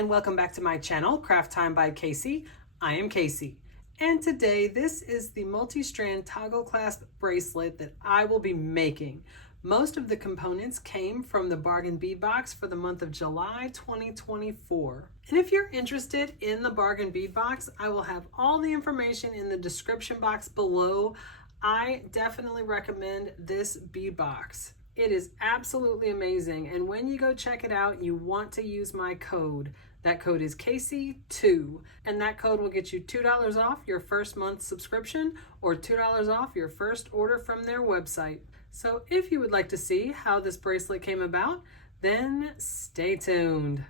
and welcome back to my channel, Craft Time by Casey. I am Casey, and today this is the multi-strand toggle clasp bracelet that I will be making. Most of the components came from the bargain bead box for the month of July 2024. And if you're interested in the bargain bead box, I will have all the information in the description box below. I definitely recommend this bead box. It is absolutely amazing, and when you go check it out, you want to use my code. That code is Casey2, and that code will get you $2 off your first month subscription or $2 off your first order from their website. So if you would like to see how this bracelet came about, then stay tuned.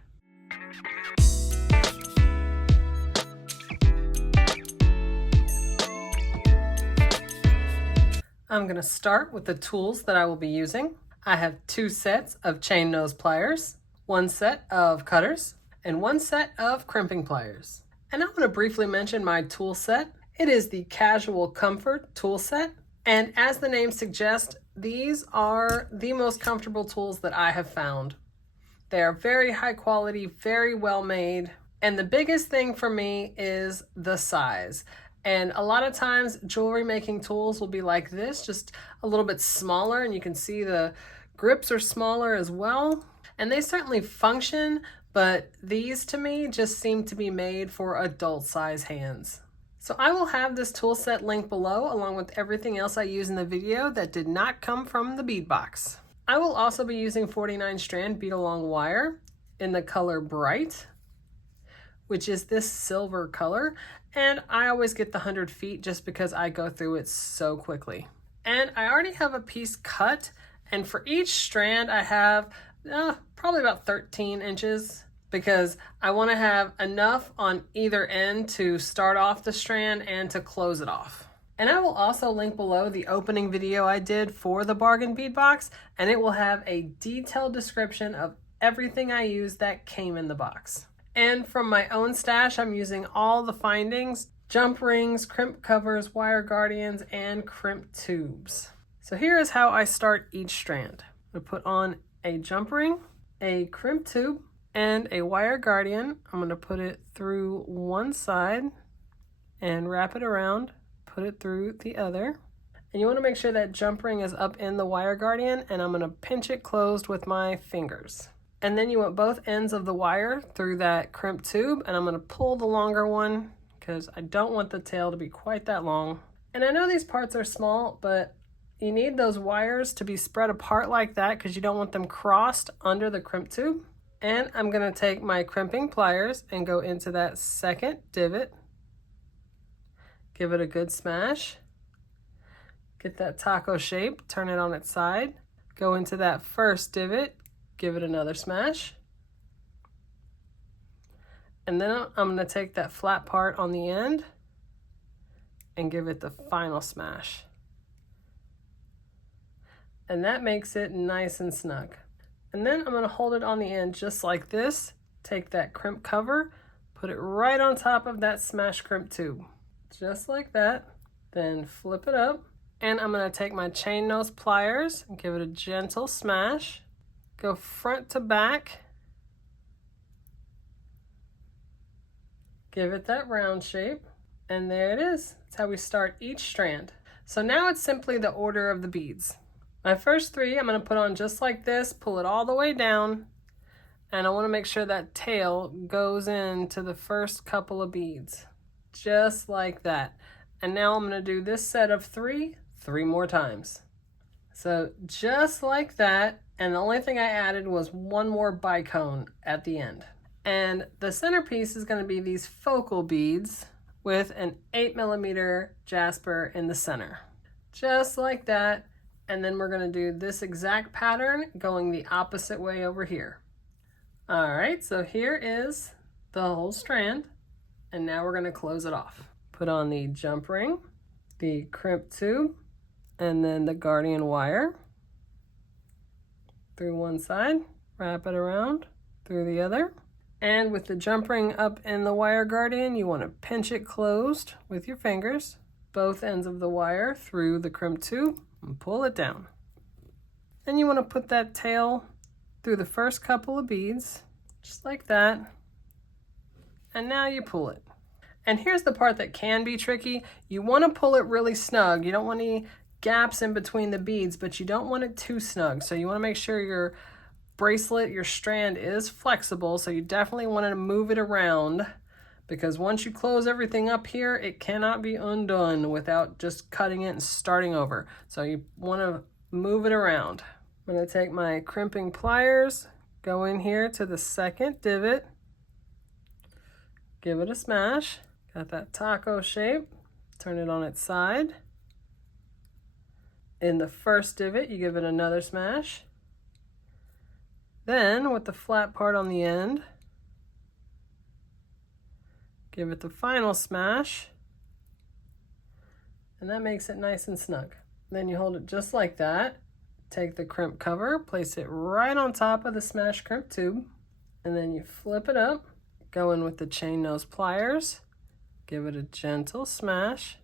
I'm going to start with the tools that I will be using. I have 2 sets of chain nose pliers, 1 set of cutters, and 1 set of crimping pliers. And I'm going to briefly mention my tool set. It is the Casual Comfort tool set. And as the name suggests, these are the most comfortable tools that I have found. They are very high quality, very well made. And the biggest thing for me is the size. And a lot of times jewelry making tools will be like this, just a little bit smaller, and you can see the grips are smaller as well. And they certainly function, but these to me just seem to be made for adult size hands. So I will have this tool set linked below along with everything else I use in the video that did not come from the bead box. I will also be using 49 strand bead along wire in the color Bright, which is this silver color. And I always get the 100 feet just because I go through it so quickly. And I already have a piece cut, and for each strand I have probably about 13 inches because I want to have enough on either end to start off the strand and to close it off. And I will also link below the opening video I did for the bargain bead box, and it will have a detailed description of everything I used that came in the box. And from my own stash, I'm using all the findings: jump rings, crimp covers, wire guardians, and crimp tubes. So here is how I start each strand. I'm going to put on a jump ring, a crimp tube, and a wire guardian. I'm going to put it through one side and wrap it around, put it through the other. And you want to make sure that jump ring is up in the wire guardian, and I'm going to pinch it closed with my fingers. And then you want both ends of the wire through that crimp tube, and I'm going to pull the longer one because I don't want the tail to be quite that long. And I know these parts are small, but you need those wires to be spread apart like that because you don't want them crossed under the crimp tube. And I'm going to take my crimping pliers and go into that second divot. Give it a good smash. Get that taco shape, turn it on its side. Go into that first divot. Give it another smash. And then I'm going to take that flat part on the end and give it the final smash. And that makes it nice and snug. And then I'm going to hold it on the end just like this. Take that crimp cover, put it right on top of that smash crimp tube. Just like that. Then flip it up. And I'm going to take my chain nose pliers and give it a gentle smash. Go front to back, give it that round shape, and there it is. That's how we start each strand. So now it's simply the order of the beads. My first 3 I'm going to put on just like this, pull it all the way down, and I want to make sure that tail goes into the first couple of beads, just like that. And now I'm going to do this set of 3 more times. So just like that. And the only thing I added was 1 more bicone at the end. And the centerpiece is going to be these focal beads with an 8mm jasper in the center. Just like that. And then we're going to do this exact pattern going the opposite way over here. All right, so here is the whole strand. And now we're going to close it off. Put on the jump ring, the crimp tube, and then the guardian wire. Through one side, wrap it around through the other. And with the jump ring up in the wire guardian, you want to pinch it closed with your fingers, both ends of the wire through the crimp tube, and pull it down. Then you want to put that tail through the first couple of beads, just like that. and now you pull it. And here's the part that can be tricky. You want to pull it really snug. You don't want any gaps in between the beads, but you don't want it too snug. So you want to make sure your bracelet, your strand is flexible. So you definitely want to move it around, because once you close everything up here, it cannot be undone without just cutting it and starting over. So you want to move it around. I'm going to take my crimping pliers, go in here to the second divot, give it a smash. Got that taco shape, turn it on its side. In the first divot, you give it another smash. Then, with the flat part on the end, give it the final smash, and that makes it nice and snug. Then you hold it just like that, take the crimp cover, place it right on top of the smash crimp tube, and then you flip it up, go in with the chain nose pliers, give it a gentle smash.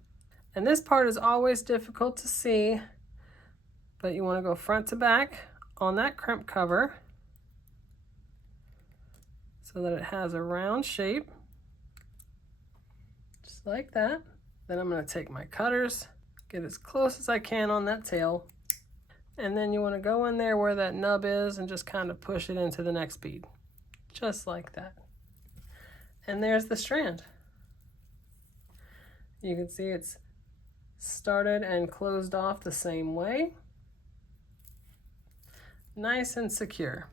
And this part is always difficult to see, but you want to go front to back on that crimp cover so that it has a round shape, just like that. Then I'm going to take my cutters, get as close as I can on that tail, and then you want to go in there where that nub is and just kind of push it into the next bead, just like that. And there's the strand. You can see it's started and closed off the same way. Nice and secure.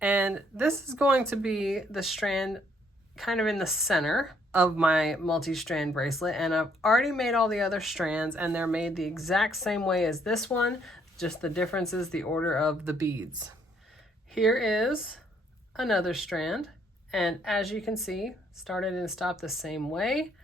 And this is going to be the strand kind of in the center of my multi-strand bracelet, and I've already made all the other strands and they're made the exact same way as this one, just the difference is the order of the beads. Here is another strand, and as you can see, started and stopped the same way.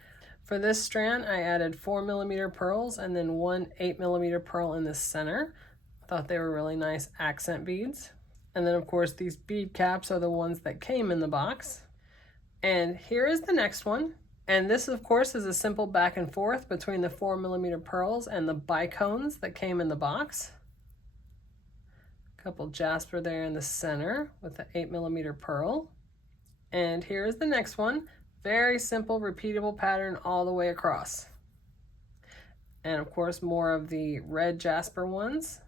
For this strand, I added 4mm pearls and then one 8mm pearl in the center. I thought they were really nice accent beads. And then of course these bead caps are the ones that came in the box. And here is the next one. And this of course is a simple back and forth between the 4mm pearls and the bicones that came in the box. A couple jasper there in the center with the 8mm pearl. And here is the next one. Very simple, repeatable pattern all the way across. And of course, more of the red jasper ones.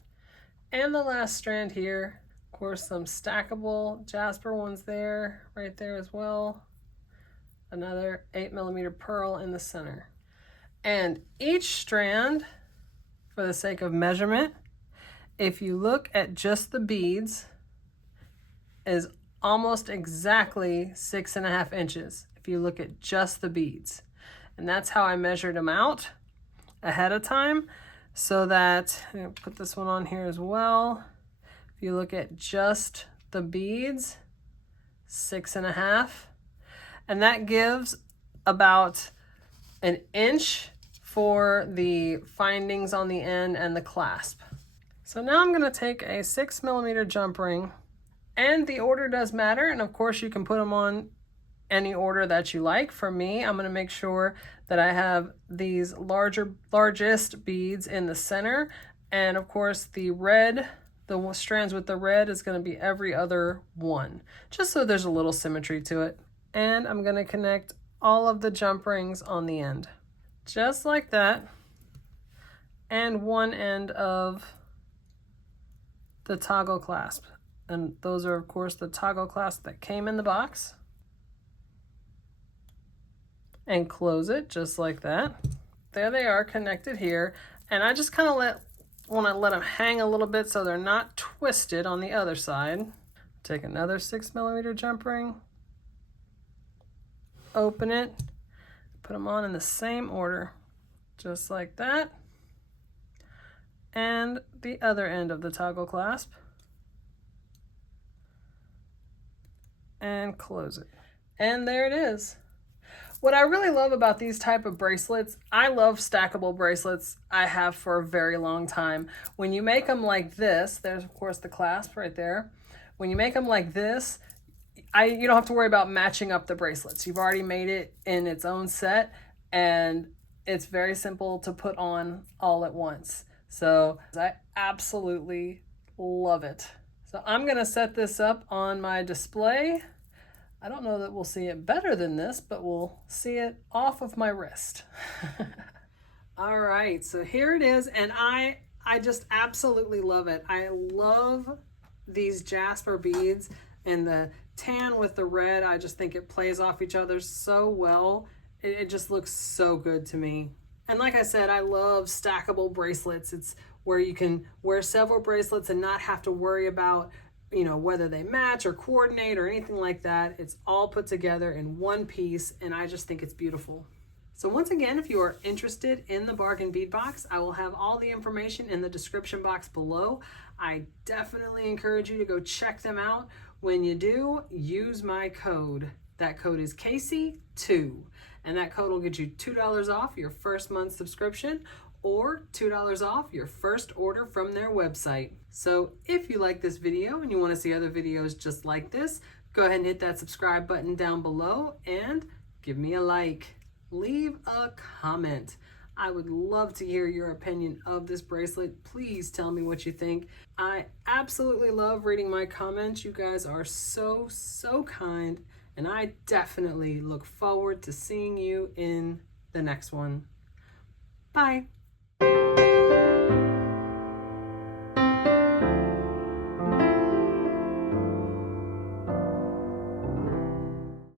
And the last strand here, of course, some stackable jasper ones there, right there as well. Another 8mm pearl in the center. And each strand, for the sake of measurement, if you look at just the beads, is almost exactly 6.5 inches. If you look at just the beads. And that's how I measured them out ahead of time, so that, I'm gonna put this one on here as well. If you look at just the beads, 6.5, and that gives about 1 inch for the findings on the end and the clasp. So now I'm gonna take a 6mm jump ring, and the order does matter, and of course you can put them on any order that you like. For me, I'm going to make sure that I have these largest beads in the center, and of course the red, the strands with the red is going to be every other one, just so there's a little symmetry to it. And I'm going to connect all of the jump rings on the end, just like that, and one end of the toggle clasp. And those are of course the toggle clasps that came in the box. And close it just like that. There they are connected here. And I just kind of want to let them hang a little bit so they're not twisted on the other side. Take another 6mm jump ring, open it, put them on in the same order, just like that. And the other end of the toggle clasp. And close it. And there it is. What I really love about these type of bracelets, I love stackable bracelets. I have for a very long time. When you make them like this, there's of course the clasp right there. When you make them like this, you don't have to worry about matching up the bracelets. You've already made it in its own set, and it's very simple to put on all at once. So I absolutely love it. So I'm gonna set this up on my display. I don't know that we'll see it better than this, but we'll see it off of my wrist. All right, so here it is, and I just absolutely love it. I love these jasper beads and the tan with the red. I just think it plays off each other so well. It just looks so good to me. And like I said, I love stackable bracelets. It's where you can wear several bracelets and not have to worry about, you know, whether they match or coordinate or anything like that. It's all put together in one piece, and I just think it's beautiful. So once again, if you are interested in the bargain bead box, I will have all the information in the description box below. I definitely encourage you to go check them out. When you do, use my code. That code is Casey2, and that code will get you $2 off your first month subscription or $2 off your first order from their website. So if you like this video and you want to see other videos just like this, go ahead and hit that subscribe button down below and give me a like. Leave a comment. I would love to hear your opinion of this bracelet. Please tell me what you think. I absolutely love reading my comments. You guys are so kind, and I definitely look forward to seeing you in the next one. Bye.